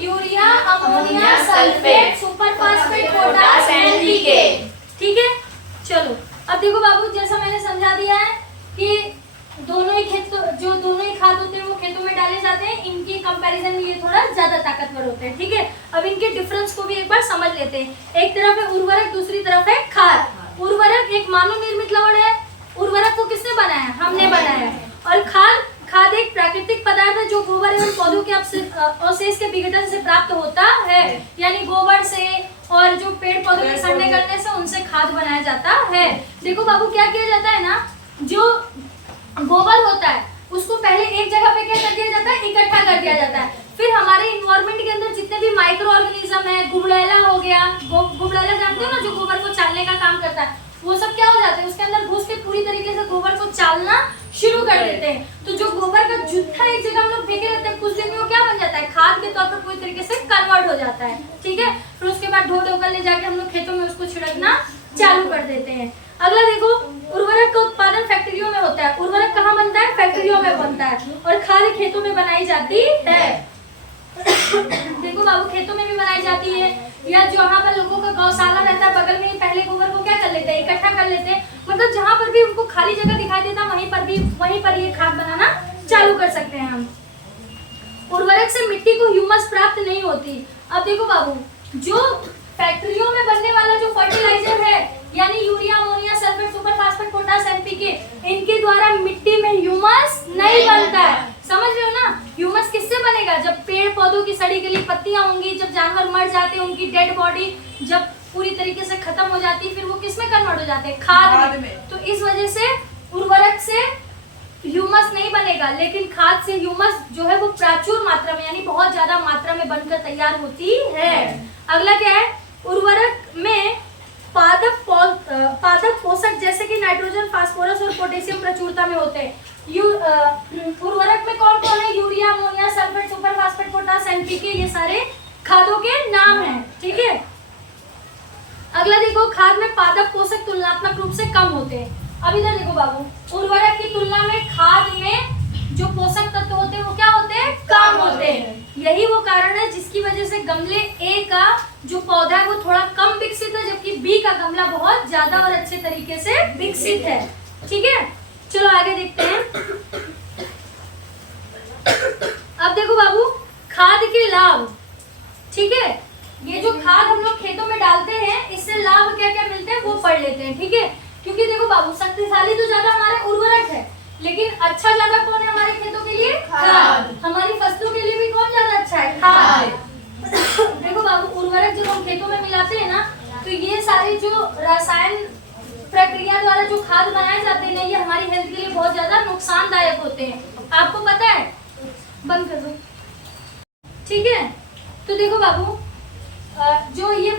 Urea ammonia sulphate super phosphate potash NPK. ठीक है, चलो अब देखो बाबू, जैसा मैंने समझा दिया है कि दोनों ही खाद होते हैं वो खेतों में डाले जाते हैं। इनकी कंपैरिजन में ये थोड़ा ज्यादा ताकतवर होते हैं। ठीक है, अब इनके डिफरेंस को भी एक बार समझ लेते हैं। एक तरफ है उर्वरक, दूसरी तरफ है खाद। उर्वरक एक मानव निर्मित लवण है। उर्वरक को किसने बनाया? हमने बनाया। और खाद एक प्राकृतिक पदार्थ है जो गोबर एवं पौधों के अवशेष के विघटन से प्राप्त होता है। यानी गोबर से और जो पेड़ पौधों के सड़ने गलने से उनसे खाद बनाया जाता है। देखो बाबू, क्या किया जाता है ना, जो गोबर होता है उसको पहले एक जगह पे क्या कर दिया जाता है? इकट्ठा कर दिया जाता है। फिर हमारे इन्वायरमेंट के अंदर जितने भी माइक्रो ऑर्गेनिज्म है, गुबरैला हो गया, गुबरैला जानते हो ना, जो गोबर को चालने का काम करता है, वो सब क्या हो जाते हैं उसके अंदर घुस के पूरी तरीके से गोबर को चालना शुरू कर देते हैं। तो जो गोबर का जुत्था एक जगह हम लोग फेंके रहते हैं, कुछ दिन में वो क्या बन जाता है? खाद के तौर पर पूरी तरीके से कन्वर्ट हो जाता है। ठीक है, फिर उसके बाद ढो ढो कर ले जाके हम लोग खेतों में उसको छिड़कना चालू कर देते हैं। अगला देखो, उर्वरक का उत्पादन फैक्ट्रियों में होता है। उर्वरक कहाँ बनता है? फैक्ट्रियों में बनता है। और खाद खेतों में बनाई जाती है। देखो बाबू, खेतों में भी बनाई जाती है, या जहाँ पर लोगों का गौशाला रहता है बगल में, पहले गोबर को क्या कर लेते हैं? इकट्ठा कर लेते हैं। मतलब जहाँ पर भी उनको खाली जगह दिखाई देता वहीं पर ये खाद बनाना चालू कर सकते हैं हम। उर्वरक से मिट्टी को ह्यूमस प्राप्त नहीं होती। अब देखो बाबू, जो फैक्ट्रियों में बनने वाला जो फर्टिलाइजर है, यानी urea ammonia sulphate super phosphate potash NPK, इनके द्वारा मिट्टी में ह्यूमस नहीं बनता है। समझ रहे हो ना? ह्यूमस किससे बनेगा? जब पेड़ पौधों की सड़ी गली पत्तियां होंगी, जब जानवर मर जाते हैं, उनकी डेड बॉडी जब पूरी तरीके से खत्म हो जाती है, फिर वो किस में कन्वर्ट हो जाते हैं? खाद में। तो इस वजह से उर्वरक से ह्यूमस नहीं बनेगा, लेकिन खाद से ह्यूमस जो है वो प्रचुर मात्रा में, यानी बहुत ज्यादा मात्रा में बनकर तैयार होती है। अगला क्या है? उर्वरक में पादप पोषक जैसे कि नाइट्रोजन, फास्फोरस और पोटेशियम प्रचुरता में होते हैं। उर्वरक में कौन कौन है? Urea ammonia sulphate super phosphate potash NPK, ये सारे खादों के नाम हैं। ठीक है, अगला देखो, खाद में पादप पोषक तुलनात्मक रूप से कम होते हैं। अब इधर देखो बाबू, उर्वरक की तुलना में खाद में जो पोषक तत्व होते हैं वो क्या होते हैं? कम होते हैं। यही वो कारण है जिसकी वजह से गमले ए का जो पौधा है वो थोड़ा कम विकसित है, जबकि बी का गमला बहुत ज्यादा और अच्छे तरीके से विकसित है। ठीक है, चलो आगे देखते हैं। अब देखो बाबू, खाद के लाभ। ठीक है, ये जो खाद हम लोग खेतों में डालते हैं, इससे लाभ क्या क्या मिलते हैं वो पढ़ लेते हैं। ठीक है, क्योंकि देखो बाबू, शक्तिशाली तो ज्यादा हमारे उर्वरक है, लेकिन अच्छा ज्यादा कौन है हमारे खेतों के लिए? खाद। हमारी फसलों के लिए भी कौन ज्यादा अच्छा है? खाद। देखो बाबू, उर्वरक जब हम खेतों में मिलाते हैं ना, तो ये सारी जो रसायन प्रक्रिया द्वारा जो खाद बनाए जाते हैं, ये हमारी हेल्थ के लिए बहुत ज्यादा नुकसानदायक होते हैं। आपको पता है? बंद कर दो। ठीक है, तो देखो बाबू, जो ये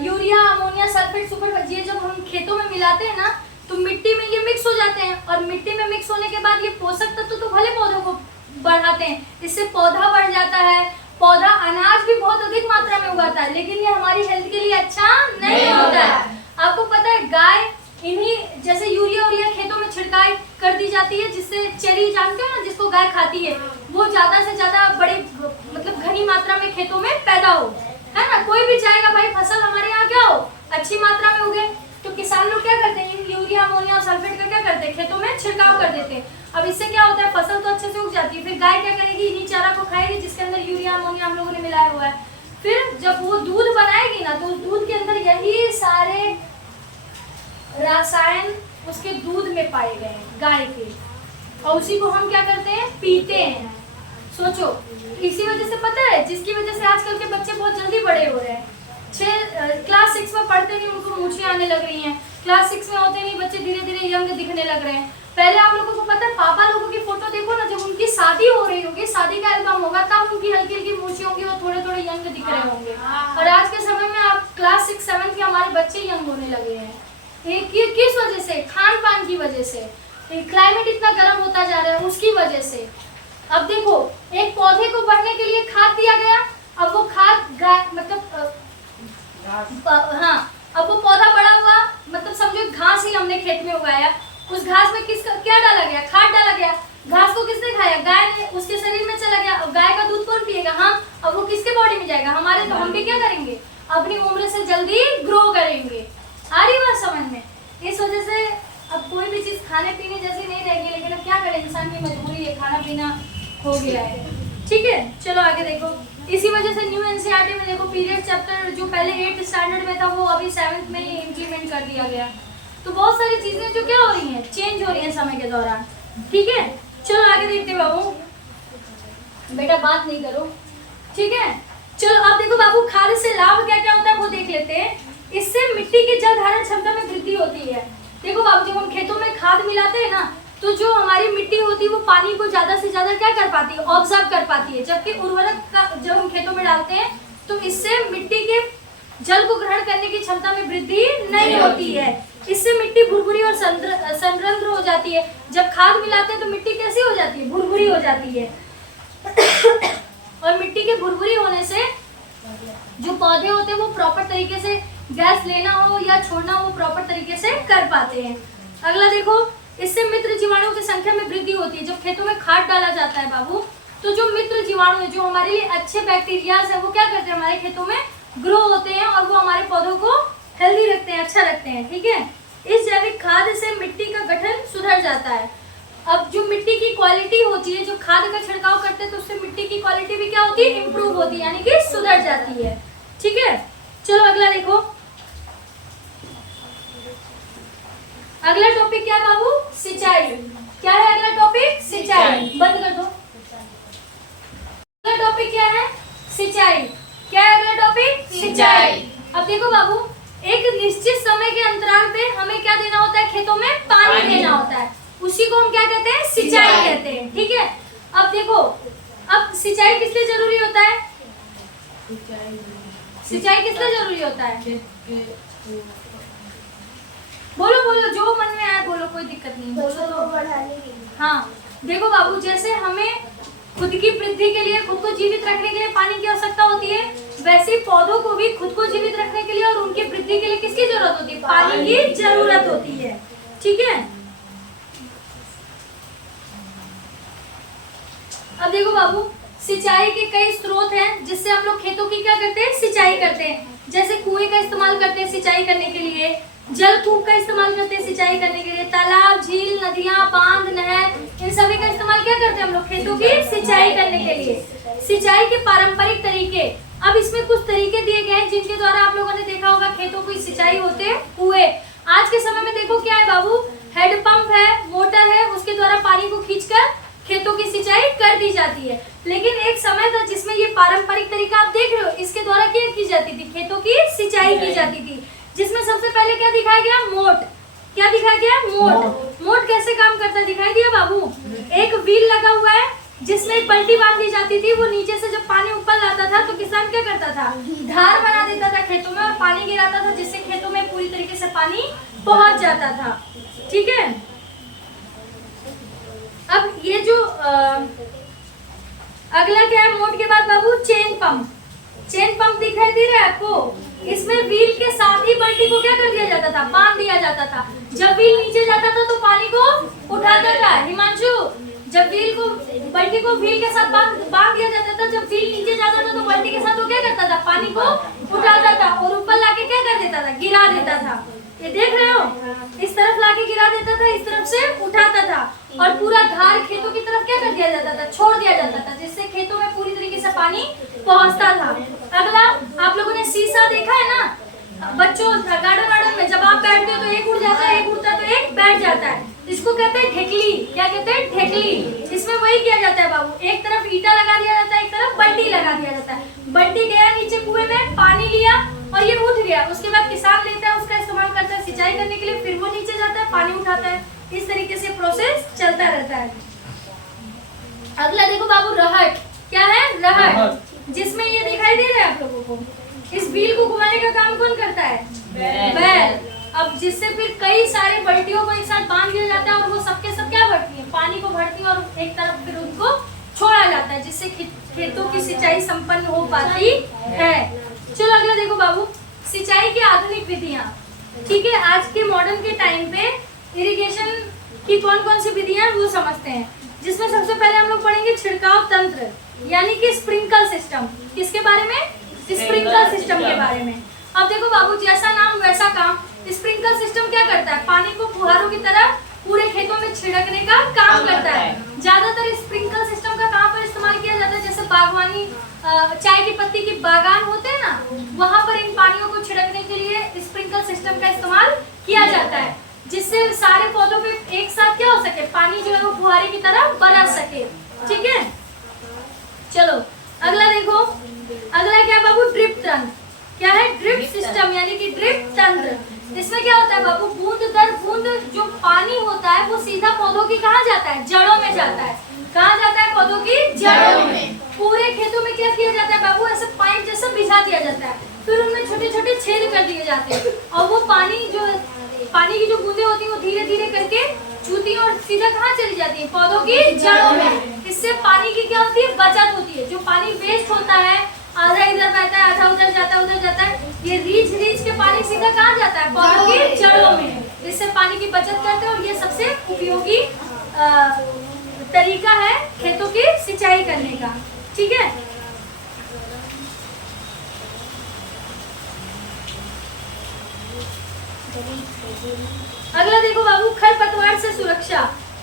यूरिया अमोनिया सल्फेट सुपर, ये जब हम खेतों में मिलाते हैं ना, तो मिट्टी में ये मिक्स हो जाते हैं, और मिट्टी में मिक्स होने के बाद ये पोषक तत्व तो भले पौधों को बढ़ाते हैं, इससे पौधा बढ़ जाता है, पौधा अनाज भी बहुत अधिक मात्रा में उगाता है, लेकिन ये हमारी हेल्थ के लिए अच्छा नहीं होता है। आपको पता है, गाय इन्हीं जैसे यूरिया खेतों में छिड़काई कर दी जाती है, जिससे चेरी जानते हो ना, जिसको गाय खाती है, वो ज्यादा से ज्यादा बड़े मतलब घनी मात्रा में खेतों में पैदा हो, है ना? कोई भी चाहेगा भाई फसल हमारे यहाँ क्या हो, अच्छी मात्रा में उगे। तो किसान लोग क्या करते हैं? यूरिया अमोनिया और सल्फेट का क्या करते हैं? खेतों में छिड़काव कर देते हैं। अब इससे क्या होता है? फसल तो अच्छे से उग जाती है, फिर गाय क्या करेगी? इन्हीं चारा को खाएगी जिसके अंदर यूरिया अमोनिया हम लोगों ने मिलाया हुआ है। फिर जब वो दूध बनाएगी ना, तो उस दूध के अंदर यही सारे रसायन उसके दूध में पाए गए हैं गाय के, और उसी को हम क्या करते हैं? पीते हैं। सोचो, इसी वजह से पता है, जिसकी वजह से आजकल के बच्चे बहुत जल्दी बड़े हो रहे हैं। क्लास 6 में पढ़ते नहीं उनको मूछें आने लग रही हैं, क्लास 6 में होते नहीं बच्चे धीरे धीरे यंग दिखने लग रहे हैं। पहले आप लोगों को पता है, पापा लोगों की फोटो देखो ना, जब उनकी शादी हो रही होगी, शादी का एल्बम होगा, तब उनकी हल्की हल्की मूछें होंगी, वो थोड़े थोड़े यंग दिख रहे होंगे। और आज के समय में आप क्लास 6 7 के हमारे बच्चे यंग होने लगे हैं। ये किस वजह से? खान पान की वजह से। क्लाइमेट इतना गर्म होता जा रहा है, उसकी वजह से। अब देखो, एक पौधे को बढ़ने के लिए खाद दिया गया, अब वो खाद मतलब हाँ, अब वो पौधा बड़ा हुआ, मतलब समझो घास ही हमने खेत में उगाया, उस घास में क्या डाला गया? खाद डाला गया। घास को किसने खाया? गाय ने, उसके शरीर में चला गया। अब गाय का दूध कौन पिएगा? हाँ, अब वो किसके बॉडी में जाएगा, हमारे। तो हम भी क्या करेंगे, अपनी उम्र से जल्दी ग्रो करेंगे। आ रही बात समझ में। इस वजह से अब कोई भी चीज खाने पीने जैसी नहीं रहेगी, लेकिन अब क्या करें, इंसान की मजबूरी है, खाना पीना हो गया है। ठीक है, चलो आगे देखो। इसी वजह से न्यू एनसीईआरटी में देखो पीरियड चैप्टर जो पहले 8th स्टैंडर्ड में था वो अभी 7th में ही इम्प्लीमेंट कर दिया गया। तो बहुत सारी चीजें जो क्या हो रही हैं, चेंज हो रही हैं समय के दौरान। ठीक है, चलो आगे देखते हैं बाबू। बेटा बात नहीं करो, ठीक है। चलो अब देखो बाबू, खाद से लाभ क्या क्या होता है वो देख लेते हैं। इससे मिट्टी की जल धारण क्षमता में वृद्धि होती है। देखो बाबू, जब हम खेतों में खाद मिलाते हैं ना, तो जो हमारी मिट्टी होती है वो पानी को ज्यादा से ज्यादा क्या कर पाती है, ऑब्जर्व कर पाती है। जबकि उर्वरक का जब हम खेतों में डालते हैं तो इससे मिट्टी के जल को ग्रहण करने की क्षमता में वृद्धि नहीं होती है। इससे मिट्टी भुरभुरी और संरंध्र हो जाती है। जब खाद मिलाते हैं तो मिट्टी कैसी हो जाती है, भुरभुरी हो जाती है। और मिट्टी के भुरभुरी होने से जो पौधे होते हैं वो प्रॉपर तरीके से गैस लेना हो या छोड़ना हो वो प्रॉपर तरीके से कर पाते हैं। अगला देखो, इससे मित्र जीवाणुओं की संख्या में वृद्धि होती है। जब खेतों में खाद डाला जाता है बाबू, तो जो मित्र जीवाणु है, जो हमारे लिए अच्छे बैक्टीरियाज है, वो क्या करते हैं, हमारे खेतों में ग्रो होते हैं और वो हमारे पौधों को हेल्दी रखते हैं, अच्छा रखते हैं। ठीक है, इस जैविक खाद से मिट्टी का गठन सुधर जाता है। अब जो मिट्टी की क्वालिटी होती है, जो खाद का छिड़काव करते हैं तो उससे मिट्टी की क्वालिटी भी क्या होती है, इम्प्रूव होती है, यानी कि सुधर जाती है। ठीक है, चलो अगला देखो। अगला टॉपिक क्या है बाबू, सिंचाई। क्या है अगला टॉपिक, सिंचाई। बंद कर दो। अगला टॉपिक क्या है, सिंचाई। क्या है अगला टॉपिक, सिंचाई। अब देखो बाबू, एक निश्चित समय के अंतराल पे हमें क्या देना होता है, खेतों में पानी देना होता है, उसी को हम क्या कहते हैं, सिंचाई कहते हैं। ठीक है, अब देखो, अब सिंचाई किस लिए जरूरी होता है, सिंचाई किस लिए जरूरी होता है, बोलो बोलो, जो मन में आए बोलो, कोई दिक्कत नहीं, बोलो तो। हाँ देखो बाबू, जैसे हमें खुद की वृद्धि के लिए, खुद को जीवित रखने के लिए पानी की आवश्यकता होती है, वैसे ही पौधों को भी खुद को जीवित रखने के लिए और उनकी वृद्धि के लिए किसकी जरूरत होती है, पानी की जरूरत होती है। ठीक है, अब देखो बाबू, सिंचाई के कई स्रोत हैं जिससे हम लोग खेतों की क्या करते हैं, सिंचाई करते हैं। जैसे कुएं का इस्तेमाल करते हैं सिंचाई करने के लिए, जलकूप का इस्तेमाल करते हैं सिंचाई करने के लिए, तालाब, झील, नदियां, बांध, नहर, इन सभी का इस्तेमाल क्या करते हैं हम लोग, खेतों की सिंचाई करने के लिए। सिंचाई के पारंपरिक तरीके, अब इसमें कुछ तरीके दिए गए हैं जिनके द्वारा आप लोगों ने देखा होगा खेतों की सिंचाई होते हुए। आज के समय में देखो क्या है बाबू, हेड पंप है, मोटर है, उसके द्वारा पानी को खींचकर खेतों की सिंचाई कर दी जाती है। लेकिन एक समय था जिसमें ये पारंपरिक तरीका आप देख रहे हो, इसके द्वारा क्या की जाती थी, खेतों की सिंचाई की जाती थी। जिसमें सबसे पहले क्या दिखाया गया, मोट। क्या दिखाया गया, मोट। मोट कैसे काम करता दिखाई दिया बाबू, एक व्हील लगा हुआ है जिसमें एक पलटी बांध दी जाती थी, वो नीचे से जब पानी ऊपर लाता था तो किसान क्या करता था, धार बना देता था खेतों में और पानी गिराता था, जिससे खेतों में पूरी तरीके से पानी पहुंच जाता था। ठीक है, अब ये जो अगला क्या है, मोट के बाद बाबू चेन पंप। चेन पंप दिखाई दे रहा है आपको, इसमें व्हील के साथ ही बल्टी को क्या कर दिया जाता था, बांध दिया जाता था। जब व्हील नीचे जाता था तो पानी को उठाता था, हिमांशु, जब व्हील को, बल्टी को व्हील के साथ बांध दिया जाता था, जब व्हील नीचे जाता था तो बल्टी के साथ वो क्या करता था, पानी को उठाता था और ऊपर लाके क्या कर देता था, गिरा देता था। ये देख रहे हो, इस तरफ लाके गिरा देता था, इस तरफ से उठाता था और पूरा धार खेतों की तरफ क्या कर दिया जाता था, छोड़ दिया जाता था, जिससे खेतों में पूरी तरीके से पानी पहुंचता था। अगला, आप लोगों ने सीसा देखा है ना बच्चों, गार्डन में जब आप बैठते हो तो एक उड़ जाता है, एक उड़ता है तो एक बैठ जाता है, इसको कहते हैं ढेकली। क्या कहते हैं, ढेकली। इसमें वही किया जाता है बाबू, एक तरफ ईटा लगा दिया जाता है, एक तरफ बल्टी लगा दिया जाता है। बल्टी गया नीचे कुएं में, पानी लिया और ये उठ गया, उसके बाद किसान लेता है, उसका इस्तेमाल करता है सिंचाई करने के लिए, फिर वो नीचे जाता है, पानी उठाता है। इस तरीके से प्रोसेस चलता रहता है। अगला देखो बाबू, रहट। क्या है, रहट, जिसमें ये दिखाई दे रहा है आप लोगों को, इस व्हील को घुमाने का काम कौन करता है, बैल। अब जिससे फिर कई सारे बल्टियों को एक साथ बांध दिया जाता है और वो सबके सब क्या भरती है, पानी को भरती है और एक तरफ फिर उनको छोड़ा जाता है, जिससे खेतों की सिंचाई संपन्न हो पाती है। चलो अगला देखो बाबू, सिंचाई की आधुनिक विधियां। ठीक है, आज के मॉडर्न के टाइम पे इरिगेशन की कौन कौन सी विधियां वो समझते हैं, जिसमें सबसे पहले हम लोग पढ़ेंगे छिड़काव तंत्र। यानी कि स्प्रिंकल सिस्टम। किसके बारे में? स्प्रिंकल सिस्टम के बारे में। अब देखो बाबू, जैसा नाम वैसा काम। स्प्रिंकल सिस्टम क्या करता है? पानी को फुहारों की तरह पूरे खेतों में छिड़कने का काम करता है। ज्यादातर स्प्रिंकल सिस्टम का कहाँ पर इस्तेमाल किया जाता है? जैसे बागवानी, चाय की पत्ती की बागान होते हैं ना, वहां पर इन पानियों को छिड़कने के लिए स्प्रिंकल सिस्टम का इस्तेमाल किया जाता है, जिससे सारे पौधों पे एक साथ क्या हो सके, पानी जो है वो फुहारे की तरह बरस सके। ठीक है, चलो अगला देखो। अगला क्या है बाबू? ड्रिप तंत्र। क्या है? ड्रिप सिस्टम यानी कि ड्रिप तंत्र। इसमें क्या होता है बाबू? बूंद दर बूंद जो पानी होता है वो सीधा पौधों की कहाँ जाता है? जड़ों में जाता है। कहाँ जाता है? पौधों की जड़ों में। पूरे खेतों में क्या किया जाता है बाबू? ऐसे पाइप जैसा बिछा दिया जाता है, फिर उनमें छोटे छोटे छेद कर दिए जाते हैं, और वो पानी की जो बूंदें होती है वो धीरे धीरे करके छूती है और सीधा कहाँ चली जाती है? पौधों की जड़ों में। इससे पानी की क्या होती है? बचत होती है। जो पानी वेस्ट होता है, आधा इधर बहता है, आधा उधर जाता है, उधर जाता है, ये रीच के पानी सीधा कहाँ जाता है? पौधों की जड़ों में। इससे पानी की बचत करते हैं और ये सबसे उपयोगी तरीका है खेतों की सिंचाई करने का। ठीक है, अगला देखो बाबू, खरपतवार से सुरक्षा।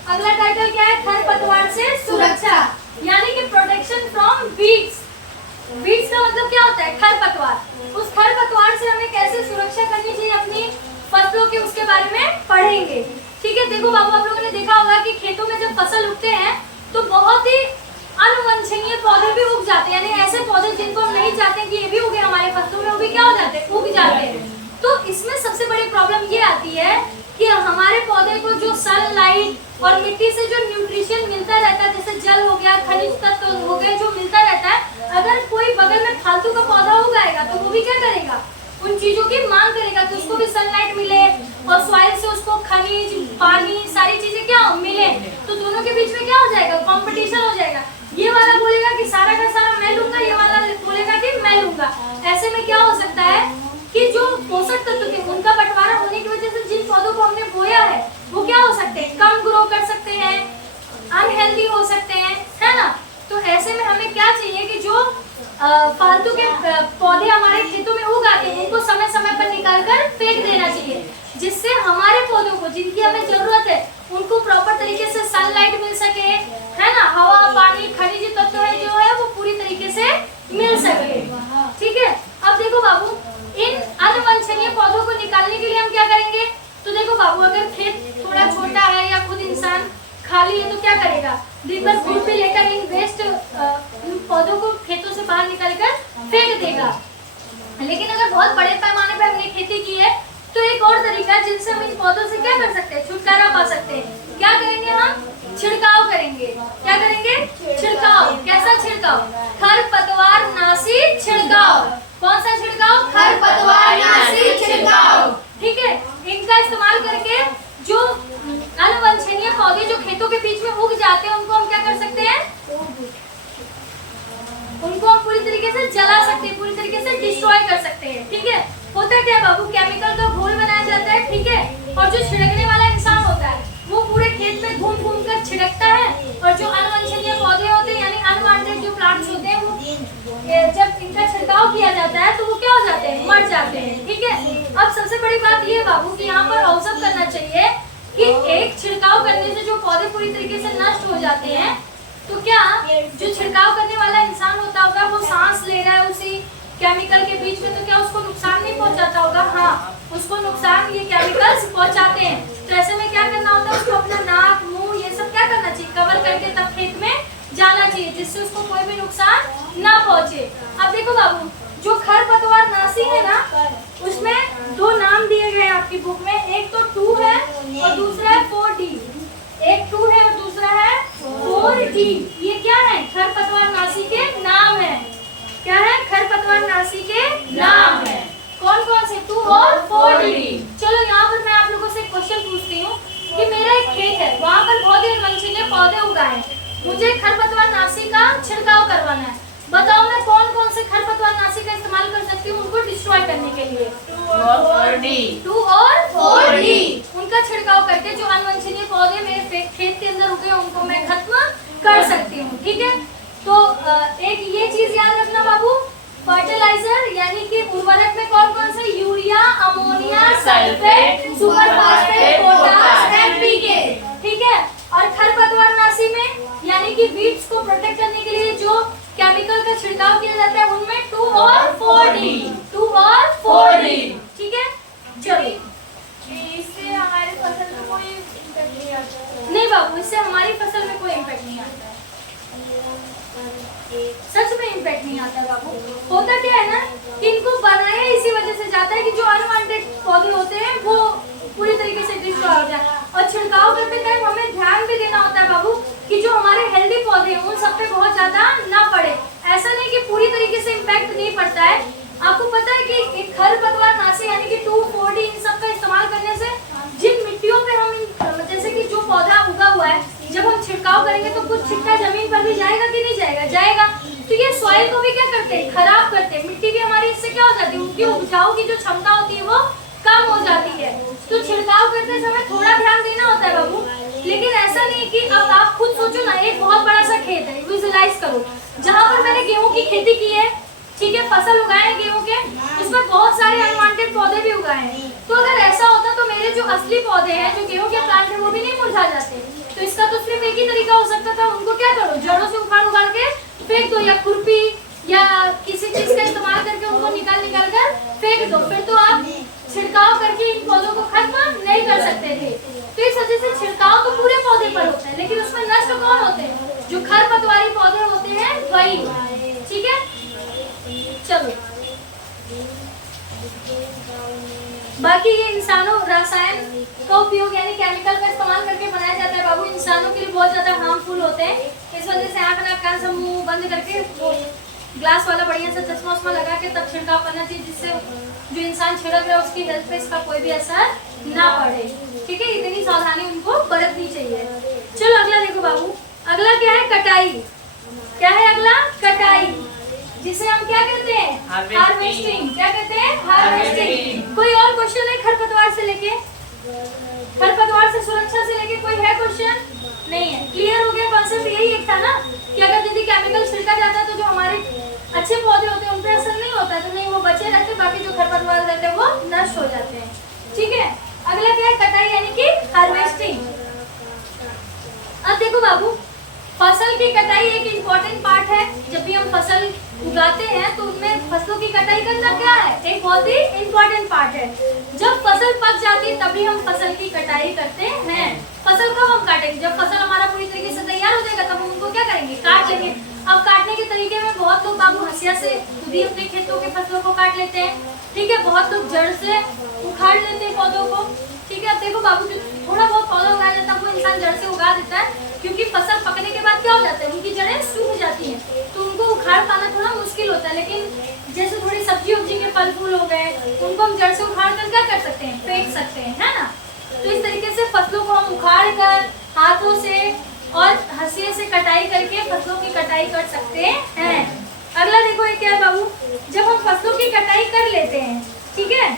अगला टाइटल क्या है? खरपतवार से सुरक्षा, यानी कि प्रोटेक्शन फ्रॉम वीड्स। वीड्स का मतलब क्या होता है? खरपतवार। उस खरपतवार से हमें कैसे सुरक्षा करनी चाहिए अपनी फसलों की, उसके बारे में पढ़ेंगे। ठीक है, देखो बाबू, आप लोगों ने देखा होगा कि खेतों में जब फसल उगते हैं तो बहुत ही अनवांछनीय पौधे भी उग जाते हैं, यानी ऐसे पौधे जिनको हम नहीं चाहते कि ये भी उगे हमारे फसलों में, वो भी क्या हो जाते हैं? उग जाते हैं। तो इसमें सबसे बड़ी प्रॉब्लम ये आती है कि हमारे पौधे को जो सनलाइट और मिट्टी से जो न्यूट्रिशन मिलता रहता है, जैसे जल हो गया, खनिज तत्व हो गए, जो मिलता रहता है, अगर कोई बगल में फालतू का पौधा उगाएगा तो वो भी क्या करेगा? उन चीजों की मांग करेगा, तो उसको भी सनलाइट मिले और सॉइल से उसको खनिज, पानी, सारी चीजें क्या मिले, तो दोनों के बीच में क्या हो जाएगा? कंपटीशन हो जाएगा। ये वाला बोलेगा कि सारा का सारा मैं लूंगा, ये वाला बोलेगा कि मैं लूंगा। ऐसे में क्या हो सकता है कि जो पोषक तत्व थे उनका बंटवारा होने की वजह से जिन पौधों को हमने बोया है वो क्या हो सकते हैं? कम ग्रो कर सकते हैं, अनहेल्दी हो सकते हैं, है ना। तो ऐसे में हमें क्या चाहिए कि जो फालतू के पौधे हमारे खेतों में उग आते हैं उनको समय समय पर निकाल कर फेंक देना चाहिए, जिससे हमारे पौधों को जिनकी हमें जरूरत है उनको प्रॉपर तरीके से सनलाइट मिल सके, है ना, हवा, पानी, खनिज तत्व है जो है वो पूरी तरीके से मिल सके। ठीक है, अब देखो बाबू, इन अनवांछनीय पौधों को निकालने के लिए हम क्या करेंगे? तो देखो बाबू, अगर खेत थोड़ा छोटा है या खुद इंसान खाली है तो क्या करेगा? दिन भर घूम पे लेकर इन वेस्ट पौधों को खेतों से बाहर निकाल कर फेंक देगा। लेकिन अगर बहुत बड़े पैमाने पर हमने खेती की है तो एक और तरीका है जिनसे हम इन पौधों से क्या कर सकते हैं? छुटकारा पा सकते हैं। क्या करेंगे? हम छिड़काव करेंगे। क्या करेंगे? छिड़काव। कैसा छिड़काव? खरपतवार नाशी छिड़काव। कौन सा छिड़काव? खरपतवार नाशी छिड़काव। ठीक है, इनका इस्तेमाल करके जो अनवांछनीय पौधे जो खेतों के बीच में उग जाते हैं उनको हम क्या कर सकते हैं? उनको हम पूरी तरीके से जला सकते हैं, पूरी तरीके से डिस्ट्रॉय कर सकते हैं। ठीक है, होता क्या बाबू? केमिकल का घोल बनाया जाता है, ठीक है, और जो छिड़कने वाला इंसान होता है वो पूरे खेत में घूम घूम कर छिड़कता है, और जो अनवांछनीय पौधे होते हैं यानी अनवांटेड जो प्लांट्स होते हैं वो जब इनका छिड़काव किया जाता है तो वो क्या हो जाते हैं? मर जाते हैं। ठीक है, अब सबसे बड़ी बात ये बाबू कि यहाँ पर ऑब्जर्व करना चाहिए कि एक छिड़काव करने से जो पौधे पूरी तरीके से नष्ट हो जाते हैं, तो क्या जो छिड़काव करने वाला इंसान होता होगा वो सांस ले रहा है उसी केमिकल के बीच में, तो क्या उसको नुकसान नहीं पहुंचाता होगा? हाँ, उसको नुकसान ये केमिकल्स पहुंचाते हैं। तो ऐसे में क्या करना होता है? उसको अपना नाक, मुंह, ये सब क्या करना चाहिए? कवर करके तब खेत में जाना चाहिए, जिससे उसको कोई भी नुकसान ना पहुंचे। अब देखो बाबू, जो खरपतवार नाशी है ना, उसमें दो नाम दिए गए आपकी बुक में, एक तो 2 है और दूसरा है 4D। एक 2 है और दूसरा है 4D। ये क्या है? खरपतवार नाशी के नाम है। क्या है? खरपतवार नाशी के नाम है। कौन कौन से? 2 और 4D। चलो यहाँ पर मैं आप लोगों से क्वेश्चन पूछती हूँ कि मेरा एक खेत है, वहाँ पर बहुत ही अनवांछनीय पौधे उगाए, मुझे खरपतवार नाशी का छिड़काव करवाना है। बताओ मैं कौन कौन से खरपतवार नाशी का इस्तेमाल कर सकती हूँ उनको डिस्ट्रॉय करने के लिए? 2 और 4D। उनका छिड़काव करके जो अनवांछनीय पौधे मेरे खेत के अंदर उगे उनको मैं खत्म कर सकती हूँ। ठीक है, तो एक ये चीज याद रखना बाबू, फर्टिलाइजर यानी कि उर्वरक में कौन कौन से, urea, ammonia, sulphate, super phosphate, potash, NPK, ठीक है। और खरपतवारनाशी में यानी कि वीड्स को प्रोटेक्ट करने के लिए जो केमिकल का छिड़काव किया जाता है उनमें 2 और 4D, 2 और 4D, ठीक है। चलो, इससे हमारे फसल में कोई इम्पैक्ट नहीं आता? नहीं बाबू, इससे हमारी फसल में कोई इम्पैक्ट नहीं आता है, सच में इम्पैक्ट नहीं आता है बाबू। होता क्या है ना कि इनको बनाया इसी वजह से जाता है कि जो अनवांटेड पौधे होते हैं वो पूरी तरीके से डिस्ट्रॉय हो जाए। और छिड़काव करते टाइम हमें ध्यान भी देना होता है बाबू कि जो हमारे हेल्दी पौधे हैं उन सब पे बहुत ज्यादा ना पड़े। ऐसा नहीं कि पूरी तरीके से इम्पैक्ट नहीं पड़ता है। आपको पता है कि खरपतवारनाशी यानी कि 2, 4D इन सब का इस्तेमाल करने से जिन मिट्टियों पे हम जैसे कि जो पौधा उगा हुआ है जब हम छिड़काव करेंगे तो कुछ छिटका जमीन पर भी जाएगा कि नहीं जाएगा, जाएगा। तो ये सॉइल को भी क्या करते हैं, खराब करते हैं। मिट्टी भी हमारी इससे क्या हो जाती है, उनकी उपजाऊ की जो क्षमता होती है वो कम हो जाती है। तो छिड़काव करते समय थोड़ा ध्यान देना होता है बाबू, लेकिन ऐसा नहीं कि अब आप खुद सोचो ना, एक बहुत बड़ा सा खेत है, विजुअलाइज करो जहाँ पर मैंने गेहूं की खेती की है, ठीक है, फसल उगाए हैं गेहूं के, उसमें बहुत सारे अनवांटेड पौधे भी उगाए हैं। तो अगर ऐसा होता तो मेरे जो असली पौधे हैं, जो गेहूं के प्लांट है, वो भी नहीं मुरझा जाते। तो इसका तो सिर्फ एक ही तरीका हो सकता था, उनको क्या करो, जड़ों से उखाड़ के फेंक दो, या खुरपी या किसी चीज का इस्तेमाल करके उनको निकाल कर फेंक दो। फिर तो आप छिड़काव करके इन पौधों को खत्म नहीं कर सकते थे। तो इस वजह से छिड़काव तो पूरे पौधे पर होता है, लेकिन उसमें नष्ट कौन होते हैं, जो खरपतवारी पौधे होते हैं वही, ठीक है। चलो, बाकी ये इंसानों रसायन का उपयोग यानी केमिकल का इस्तेमाल करके बनाया जाता है बाबू, इंसानों के लिए बहुत ज्यादा हार्मफुल होते हैं। इस वजह से आँख नाक कान सब मुंह बंद करके वो ग्लास वाला बढ़िया सा चश्मा उस्मा लगा के तब छिड़काव करना चाहिए, जिससे जो इंसान छिड़क रहा है उसकी हेल्थ पे इसका कोई भी असर ना पड़े, ठीक है। इतनी सावधानी उनको बरतनी चाहिए। चलो अगला देखो बाबू, अगला क्या है, कटाई। क्या है अगला, कटाई, जिसे हम क्या कहते हैं, हार्वेस्टिंग। क्या कहते हैं, हार्वेस्टिंग। कोई और क्वेश्चन है खरपतवार से लेके, खरपतवार से सुरक्षा से लेके कोई है क्वेश्चन? नहीं है, क्लियर हो गया कॉन्सेप्ट। यही एक था ना कि अगर यदि केमिकल छिड़का जाता है तो जो हमारे अच्छे पौधे होते हैं उन पर असर नहीं होता, तो नहीं वो बचे रहते, बाकी जो खरपतवार रहते हैं वो नष्ट हो जाते हैं, ठीक है। अगला क्या है, कटाई यानी कि हार्वेस्टिंग। अब देखो बाबू, फसल की कटाई एक इम्पोर्टेंट पार्ट है। जब भी हम फसल उगाते हैं तो उनमें फसलों की कटाई करना क्या है, एक बहुत ही इम्पोर्टेंट पार्ट है। जब फसल पक जाती है तभी हम फसल की कटाई करते हैं। फसल कब हम काटेंगे, जब फसल हमारा पूरी तरीके से तैयार हो जाएगा तब हम उनको क्या करेंगे, काट लेंगे। अब काटने के तरीके में बहुत लोग बाबू हंसिया से खुद ही अपने खेतों के फसलों को काट लेते हैं, ठीक है। बहुत लोग जड़ से उखाड़ लेते हैं पौधों को, ठीक है। अब देखो बाबू, जो थोड़ा बहुत पौधा उगाया जाता है वो इंसान जड़ से उगा देता है, क्योंकि फसल पकने के बाद क्या हो जाता है, उनकी जड़ें सूख जाती हैं, तो उनको उखाड़ पाना थोड़ा मुश्किल होता है। लेकिन जैसे थोड़ी सब्जी उब्जी के फल फूल हो गए, उनको हम जड़ से उखाड़ कर क्या कर सकते हैं, फेंक सकते हैं, है ना। तो इस तरीके से फसलों को हम उखाड़ कर हाथों से और हंसिए से कटाई करके फसलों की कटाई कर सकते हैं। अगला देखो ये क्या है बाबू, जब हम फसलों की कटाई कर लेते हैं, ठीक है,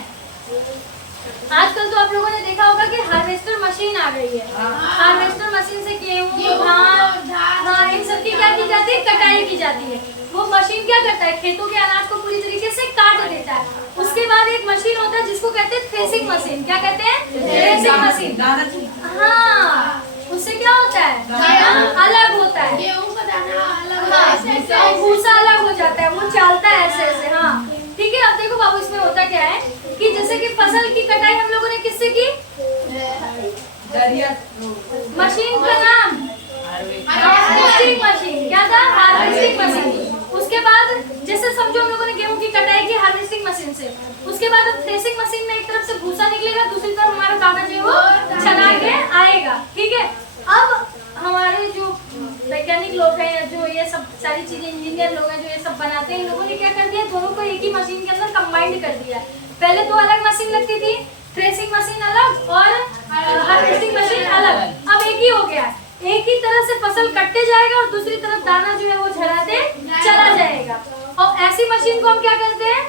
आजकल तो आप लोगों ने देखा होगा कि हार्वेस्टर मशीन आ गई है। हार्वेस्टर मशीन से गेहूं, धान, हाँ, इन सब की क्या की जाती है, कटाई की जाती है। वो मशीन क्या करता है, खेतों के अनाज को पूरी तरीके से काट देता है। उसके बाद एक मशीन होता है जिसको कहते हैं थ्रेसिंग मशीन। क्या कहते हैं, थ्रेसिंग मशीन। हाँ, उससे क्या होता है, दाना अलग होता है, गेहूं का दाना अलग होता है, भूसा अलग हो जाता है, वो चलता है ऐसे ऐसे, हाँ, ठीक है। अब देखो बाबू, इसमें होता क्या है कि जैसे कि फसल की कटाई हम लोगों ने किससे की, मशीन का नाम हार्वेस्टिंग मशीन। क्या था, हार्वेस्टिंग मशीन। उसके बाद जैसे समझो हम लोगों ने गेहूं की कटाई की हार्वेस्टिंग मशीन से, उसके बाद अब थ्रेसिंग मशीन में एक तरफ से भूसा निकलेगा, दूसरी तरफ हमारा कागज है वो चला के आएगा, ठीक है। अब हमारे जो वैज्ञानिक लोग हैं, जो ये सब सारी चीजें इंजीनियर लोग हैं जो ये सब बनाते हैं, इन लोगों ने क्या कर दिया, दोनों को एक ही मशीन के अंदर कंबाइंड कर दिया। पहले तो अलग मशीन लगती थी, थ्रेसिंग मशीन अलग और हार्वेस्टिंग मशीन अलग, अब एक ही हो गया। एक ही तरह से फसल कटते जाएगा और दूसरी तरफ दाना जो है वो झड़ाते चला जाएगा। और ऐसी मशीन को हम क्या कहते हैं,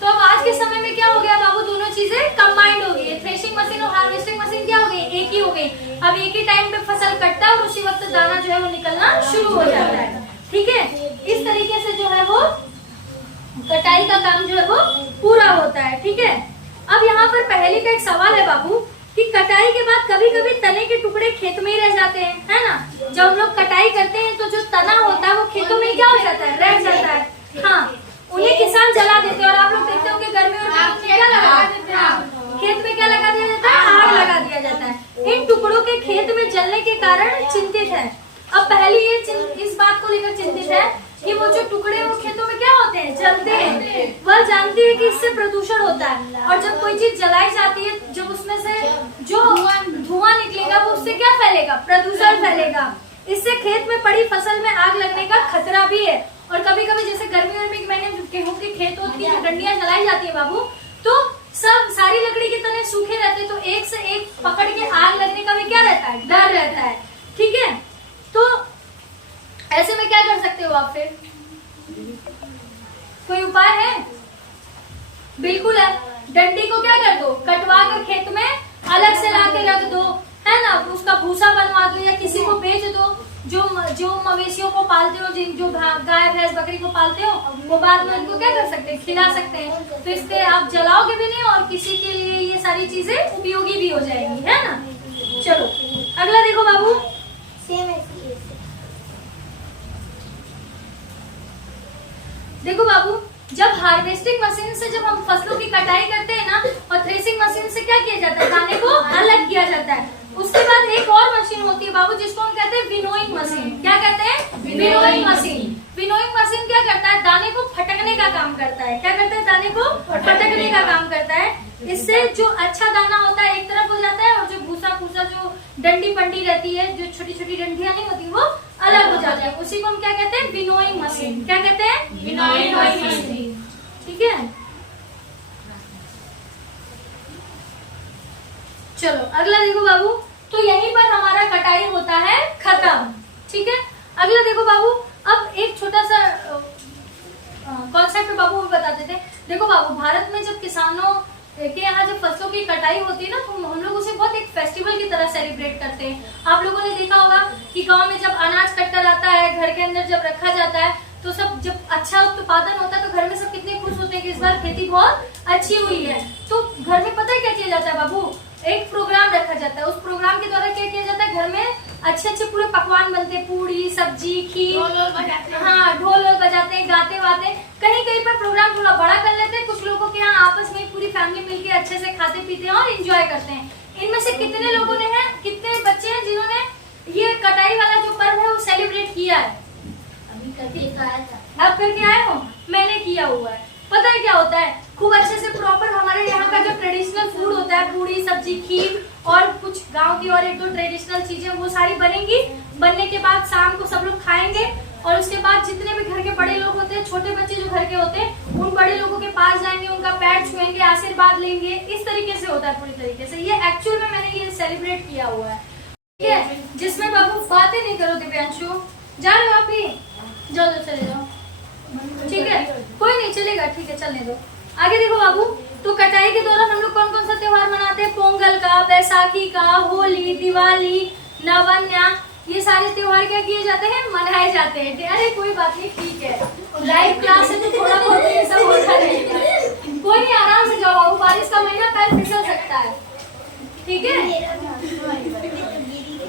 तो अब आज के समय में क्या हो गया बाबू, दोनों चीजें कंबाइंड हो गई है। थ्रेशिंग मशीन और हार्वेस्टिंग मशीन क्या हो गई, एक ही हो गई। अब एक ही टाइम पे फसल कटता है और उसी वक्त दाना जो है वो निकलना शुरू हो जाता है। ठीक है, इस तरीके से जो है वो कटाई का काम जो है वो पूरा होता है। ठीक है, अब यहाँ पर पहले का एक सवाल है बाबू कि कटाई के बाद कभी कभी तने के टुकड़े खेत में ही रह जाते हैं, है ना। जब हम लोग कटाई करते हैं तो जो तना होता है वो खेतों में क्या हो जाता है, रह जाता है। हाँ, उन्हें किसान जला देते हैं और आप लोग देखते होंगे गर्मियों में क्या लगा देते हैं, खेत में क्या लगा दिया जाता है, आग लगा दिया जाता है। इन टुकड़ों के खेत में जलने के कारण चिंतित है। अब पहले ये इस बात को लेकर चिंतित है कि वो जो टुकड़े वो खेतों में क्या होते हैं, जलते हैं। वह जानती है कि इससे प्रदूषण होता है और जब कोई चीज जलाई जाती है, जब उसमें से जो धुआं निकलेगा वो उससे क्या फैलेगा, प्रदूषण फैलेगा। इससे खेत में पड़ी फसल में आग लगने का खतरा भी है। और कभी कभी जैसे गर्मियों में मैंने गेहूं के खेतों की जो डंडियां जलाई जाती है बाबू, तो सब सारी लकड़ी के तने सूखे रहते हैं, तो एक से एक पकड़ के आग लगने का भी क्या रहता है, डर रहता है। ठीक है, तो ऐसे में क्या कर सकते हो आप, फिर कोई उपाय है? बिल्कुल है, डंडी को क्या कर दो, कटवा कर खेत में अलग से ला के रख दो, है ना। उसका भूसा बनवा दो या किसी को बेच दो। जो मवेशियों को पालते हो, जो गाय भैंस बकरी को पालते हो, वो बाद में उनको क्या कर सकते हैं, खिला सकते हैं। तो इससे आप जलाओगे भी नहीं और किसी के लिए ये सारी चीजें उपयोगी भी हो जाएंगी, है ना। चलो अगला देखो बाबू, देखो बाबू, जब हार्वेस्टिंग मशीन से जब हम फसलों की कटाई करते हैं ना, और थ्रेसिंग मशीन से क्या किया जाता है, दाने को अलग किया जाता है। उसके बाद एक और मशीन होती है बाबू जिसको हम कहते हैं विनोइंग मशीन। क्या कहते हैं, विनोइंग मशीन। विनोइंग मशीन क्या करता है, दाने को फटकने का काम करता है। क्या करता है, दाने को फटकने का काम करता है। इससे जो अच्छा दाना होता है एक तरफ हो जाता है और जो भूसा फूसा जो डंडी पंडी रहती है, जो छोटी छोटी डंडियां नहीं होती, वो अलग हो जाती है। उसी को हम क्या कहते हैं, विनोइंग मशीन। क्या कहते हैं, विनोइंग मशीन। ठीक है, चलो अगला देखो बाबू, तो यहीं पर हमारा कटाई होता है खत्म। ठीक है, अगला देखो बाबू, अब एक छोटा सा कॉन्सेप्ट बाबू बता देते हैं। देखो बाबू, भारत में जब किसानों के यहाँ जब फसलों की कटाई होती है ना, तो हम लोग उसे बहुत एक फेस्टिवल की तरह सेलिब्रेट करते हैं। आप लोगों ने देखा होगा कि गांव में जब अनाज कट्टर आता है, घर के अंदर जब रखा जाता है, तो सब जब अच्छा उत्पादन होता है तो घर में सब कितने खुश होते हैं कि इस बार खेती बहुत अच्छी हुई है। तो घर में पता है क्या किया जाता है बाबू, एक प्रोग्राम रखा जाता है। उस प्रोग्राम के द्वारा क्या किया जाता है, घर में अच्छे अच्छे पूरे पकवान बनते हैं, पूरी सब्जी खीर, हाँ ढोल बजाते हैं, गाते वाते। कहीं कहीं पर प्रोग्राम थोड़ा बड़ा कर लेते हैं। कुछ लोगों के यहाँ आपस में पूरी फैमिली मिलकर अच्छे से खाते पीते हैं और एंजॉय करते हैं। इनमें से कितने लोगों ने हैं, कितने बच्चे हैं जिन्होंने ये कटाई वाला जो पर्व है वो सेलिब्रेट किया है? अभी करके आया था। अब करके आए हो? मैंने किया हुआ है। पता है क्या होता है, खूब अच्छे से प्रॉपर हमारे यहाँ का जो ट्रेडिशनल फूड होता है, पूरी सब्जी खीर और कुछ गांव की और एक दो ट्रेडिशनल चीजें, वो सारी बनेंगी। बनने के बाद शाम को सब लोग खाएंगे और उसके बाद जितने भी घर के बड़े लोग होते हैं, छोटे बच्चे जो घर के होते हैं, उन बड़े लोगों के पास जाएंगे, उनका पैर छुएंगे, आशीर्वाद लेंगे। इस तरीके से होता है पूरी तरीके से। ये एक्चुअल में मैंने ये सेलिब्रेट किया हुआ है, ठीक है, जिसमें बाबू बातें नहीं करो। दिव्यांशु जा रहे हो आप भी? जाओ चले जाओ, ठीक है, कोई नहीं चलेगा, ठीक है चलने दो। आगे देखो बाबू, तो कटाई के दौरान हम लोग कौन कौन सा त्योहार मनाते हैं? पोंगल का, बैसाखी का, होली, दिवाली, नवन्या, ये सारे त्योहार क्या किए जाते हैं? मनाए जाते हैं। अरे कोई बात नहीं, ठीक है, लाइव क्लास है तो थोड़ा बहुत ये सब होता रहेगा। कोई नहीं, आराम से जाओ बाबू, बारिश का महीना पैर फिसल सकता है, ठीक है।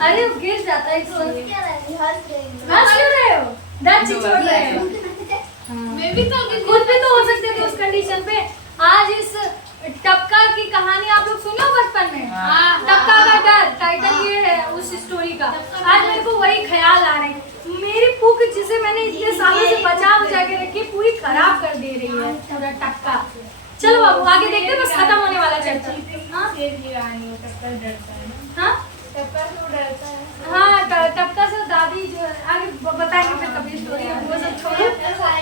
अरे गिर जाता है, हंस क्यों रहे हो? दांत चिचोड़ रहे हो? मैं भी तो खुद भी तो हो सकते थे उस कंडीशन पे। आज इस टपका की कहानी आप लोग सुने हो बचपन में? टपका का डर टाइटल ये है उस स्टोरी का। आज मेरे को वही ख्याल आ रहे हैं। मेरी पुक जिसे मैंने इतने सालों से बचा के रखी, पूरी खराब कर दे रही है पूरा टपका। चलो बाबू आगे देखते हैं, बस खत्म होने वाला चैप्टर। हाँ, टपका से दादी जो आगे बताएंगे फिर कभी स्टोरी, वो सब छोड़ो,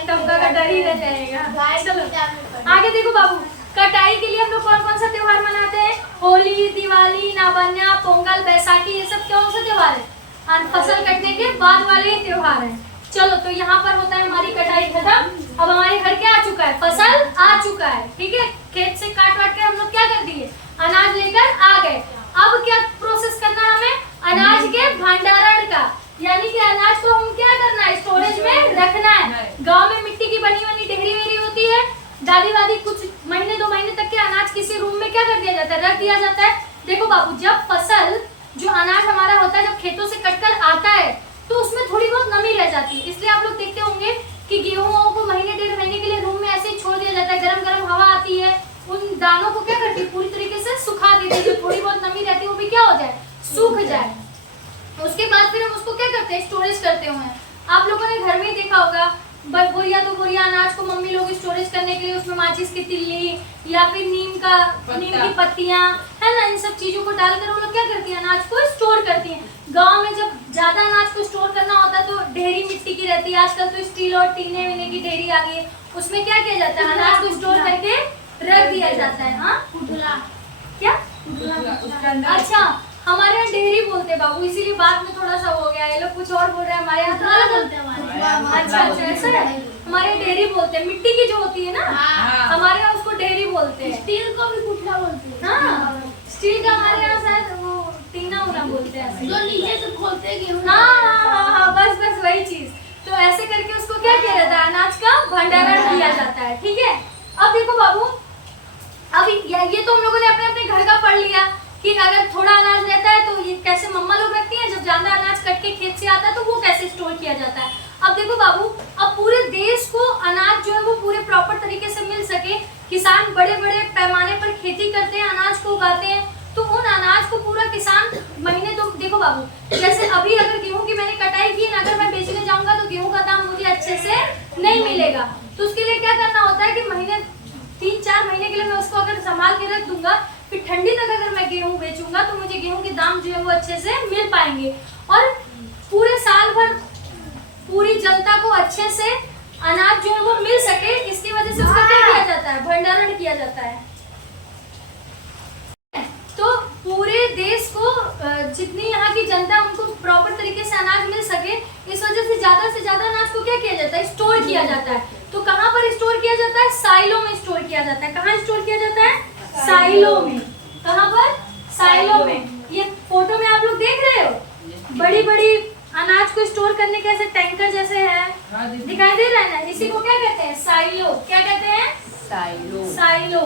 टपका का डर ही रह जाएगा। चलो आगे देखो बाबू, कटाई के लिए हम लोग कौन कौन सा त्योहार मनाते हैं? होली, दिवाली, नवन्या, पोंगल, बैसाखी, ये सब कौन सा त्योहार है? फसल कटने के बाद वाले त्योहार है। चलो तो यहाँ पर होता है हमारी कटाई खत्म। अब हमारे घर क्या आ चुका है? फसल आ चुका है, ठीक है। खेत से काट वाट के हम लोग क्या कर दिए? अनाज लेकर आ गए। अब क्या प्रोसेस करना है हमें? अनाज के भंडारण का, यानी कि अनाज को हम क्या करना है, स्टोरेज में रखना है। गांव में मिट्टी की बनी बनी ढेरी वेरी होती है, दादी वादी कुछ महीने 2 महीने तक के अनाज किसी रूम में क्या कर दिया जाता है, रख दिया जाता है। देखो बाबू, जब फसल जो अनाज हमारा होता है जब खेतों से कटकर आता है तो उसमें थोड़ी बहुत नमी रह जाती है, इसलिए आप लोग देखते होंगे कि गेहूं को महीने 1.5 महीने के लिए रूम में ऐसे ही छोड़ दिया जाता है, गरम गरम हवा आती है, उन दानों को क्या करती है, पूरी तरीके से सुखा देती है, जो थोड़ी बहुत नमी रहती है वो भी क्या हो जाए, सूख जाए। उसके बाद फिर हम उसको क्या करते हैं, स्टोरेज करते हुए। आप लोगों ने घर में ही देखा होगा, बोरिया 2 बोरिया अनाज को मम्मी लोग स्टोरेज करने के लिए उसमें माचिस की तिल्ली या फिर नीम की पत्तियां है ना, इन सब चीजों को डालकर वो लोग क्या करती है, अनाज को स्टोर करती हैं। गांव में जब ज्यादा अनाज को स्टोर करना होता है तो ढेरी मिट्टी की रहती है, आजकल तो स्टील और टीने वीने की ढेरी आ गई है, उसमें क्या किया जाता है, अनाज को स्टोर करके रख दिया जाता है। हाँ, क्या, अच्छा, हमारे यहाँ डेहरी बोलते हैं बाबू, इसीलिए बात में थोड़ा सा हो गया, ये लोग कुछ और बोल रहे हैं, हमारे यहाँ बोलते हैं। अच्छा अच्छा, ऐसा है, हमारे डेहरी बोलते हैं, मिट्टी की जो होती है ना, हमारे यहाँ उसको डेहरी बोलते हैं। स्टील को भी कुठला बोलते हैं। हाँ, स्टील का हमारे यहाँ शायद वो टीना उना बोलते हैं, जो नीचे से खोलते हैं गेहूं। हाँ, बस वही चीज। तो ऐसे करके उसको क्या किया जाता है, अनाज का भंडारण किया जाता है। ठीक है, अब देखो बाबू, अभी ये तो हम लोगों ने अपने अपने घर का पढ़ लिया कि अगर थोड़ा अनाज रहता है तो ये कैसे मम्मा लोग रखती हैं, जब ज्यादा अनाज कट के खेत से आता है तो वो कैसे स्टोर किया जाता है। अब देखो बाबू, अब पूरे देश को अनाज जो है वो पूरे प्रॉपर तरीके से मिल सके, किसान बड़े बड़े पैमाने पर खेती करते हैं, अनाज को उगाते हैं, तो उन अनाज को पूरा किसान महीने, तो देखो बाबू, जैसे अभी अगर गेहूं की मैंने कटाई की ना, अगर मैं बेचने जाऊंगा तो गेहूं का दाम मुझे अच्छे से नहीं मिलेगा, तो उसके लिए क्या करना होता है कि महीने 3-4 महीने के लिए मैं उसको अगर संभाल के रख दूंगा, फिर ठंडी तक अगर मैं गेहूं बेचूंगा तो मुझे गेहूं के दाम जो है वो अच्छे से मिल पाएंगे, और पूरे साल भर पूरी जनता को अच्छे से अनाज जो है वो मिल सके, इसकी वजह से उसका क्या किया जाता है, भंडारण किया जाता है। तो पूरे देश को जितनी यहाँ की जनता उनको प्रॉपर तरीके से अनाज मिल सके, इस वजह से ज्यादा अनाज को क्या किया जाता है, स्टोर किया जाता है। तो कहाँ पर स्टोर किया जाता है, साइलों में स्टोर किया जाता है। कहाँ स्टोर किया जाता है, साइलों में। कहाँ पर, साइलों में। ये फोटो में आप लोग देख रहे हो, बड़ी बड़ी अनाज को स्टोर करने के ऐसे टैंकर जैसे है, दिखाई दे रहा है ना, इसी को क्या कहते हैं, साइलो। क्या कहते हैं, साइलो।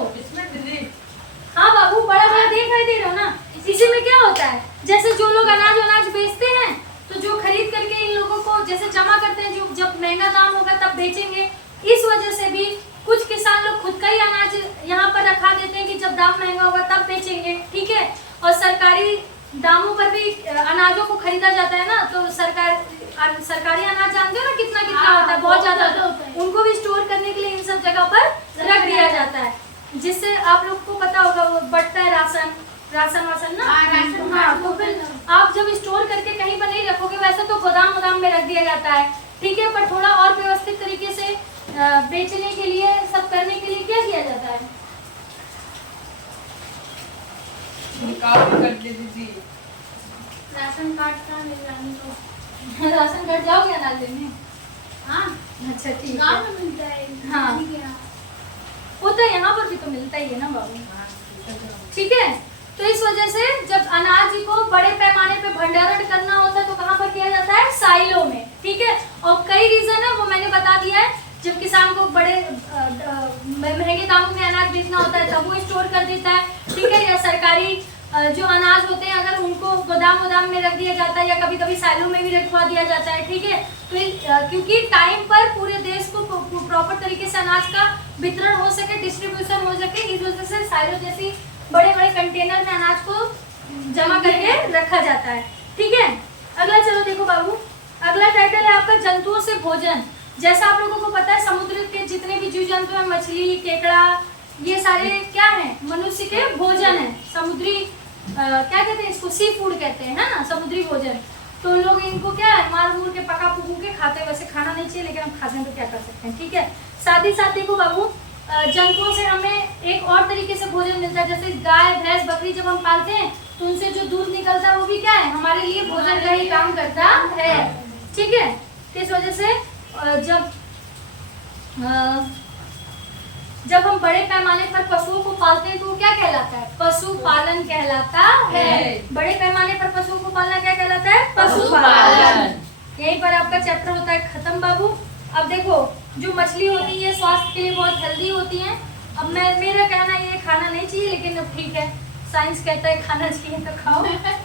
हाँ बाबू, बड़ा बड़ा दिखाई दे रहा हो ना, इसी में क्या होता है, जैसे जो लोग अनाज बेचते हैं तो जो खरीद करके इन लोगों को जैसे जमा करते हैं, जो जब महंगा दाम होगा तब बेचेंगे, इस वजह से भी कुछ किसान लोग खुद का ही अनाज यहाँ पर रखा देते हैं कि जब दाम महंगा होगा तब बेचेंगे। ठीक है, और सरकारी दामों पर भी अनाजों को खरीदा जाता है ना, तो सरकारी अनाज जानते हो ना कितना होता है, बहुत ज्यादा होता है, उनको भी स्टोर करने के लिए इन सब जगह पर रख दिया जाता है, जिससे आप लोग को पता होगा वो बढ़ता है राशन ना। हाँ, तो फिर आप जब स्टोर करके कहीं पर नहीं रखोगे, वैसे तो गोदाम में रख दिया जाता है। ठीक है, पर थोड़ा और व्यवस्थित तरीके से बेचने के लिए, सब करने के लिए क्या किया जाता है, राशन कार्ड का मिलना तो राशन कार्ड जाओगे अनाज लेने। हाँ, अच्छा ठीक है, गाँव में मिलता है। हाँ, वो तो यहाँ पर भी तो मिलता ही है ना बाबू। ठीक है, तो इस वजह से जब अनाज को बड़े पैमाने पे भंडारण करना होता है तो कहाँ पर किया जाता है, साइलों में। ठीक है, और कई रीजन है वो मैंने बता दिया है, जब किसान को बड़े महंगे दामों में अनाज बेचना होता है तब वो स्टोर कर देता है। ठीक है, या सरकारी जो अनाज होते हैं अगर उनको गोदाम में रख दिया जाता है, या कभी कभी साइलों में भी रखवा दिया जाता है। ठीक है, तो क्योंकि टाइम पर पूरे देश को प्रॉपर तरीके से अनाज का वितरण हो सके, डिस्ट्रीब्यूशन हो सके, इस वजह से साइलो जैसी बड़े कंटेनर में अनाज को जमा करके रखा जाता है। ठीक है, अगला चलो देखो बाबू, अगला टाइटल है आपका जंतुओं से भोजन। जैसा आप लोगों को पता है, समुद्र के जितने भी जीव जंतु हैं, मछली, केकड़ा, ये सारे क्या हैं, मनुष्य के भोजन है। समुद्री क्या कहते हैं इसको, सी फूड कहते हैं, है ना, समुद्री भोजन। तो लोग इनको क्या है, मार मूर के पका पुकू के खाते हैं। वैसे खाना नहीं चाहिए, लेकिन हम खाते हैं तो क्या कर सकते हैं। ठीक है, साथ ही साथ देखो बाबू, जंतुओं से हमें एक और तरीके से भोजन मिलता है। जैसे गाय, भैंस, बकरी जब हम पालते हैं तो उनसे जो दूध निकलता है वो भी क्या है, हमारे लिए भोजन का ही काम करता है। ठीक है, इस वजह से जब जब हम बड़े पैमाने पर पशुओं को पालते हैं तो वो क्या कहलाता है? पशुपालन कहलाता है। बड़े पैमाने पर पशुओं को पालना क्या कहलाता है? पशुपालन। यहीं पर आपका चैप्टर होता है खत्म बाबू। अब देखो, जो मछली होती है स्वास्थ्य के लिए बहुत हेल्दी होती है। अब मेरा कहना ये खाना नहीं चाहिए, लेकिन अब ठीक है, साइंस कहता है खाना चाहिए तो खाओ,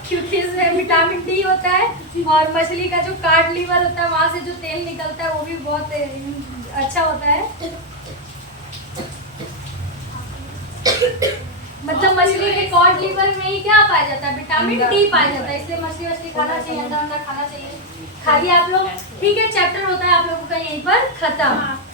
क्योंकि इसमें विटामिन डी होता है और मछली का जो कार्ड लीवर होता है वहाँ से जो तेल निकलता है वो भी बहुत अच्छा होता है। मतलब मछली के कॉड लीवर में ही क्या पाया जाता है? विटामिन डी पाया जाता है, इसलिए मछली वछली खाना चाहिए, अंडा खाना चाहिए। खाइए आप लोग, ठीक है। चैप्टर होता है आप लोगों का यहीं पर खत्म।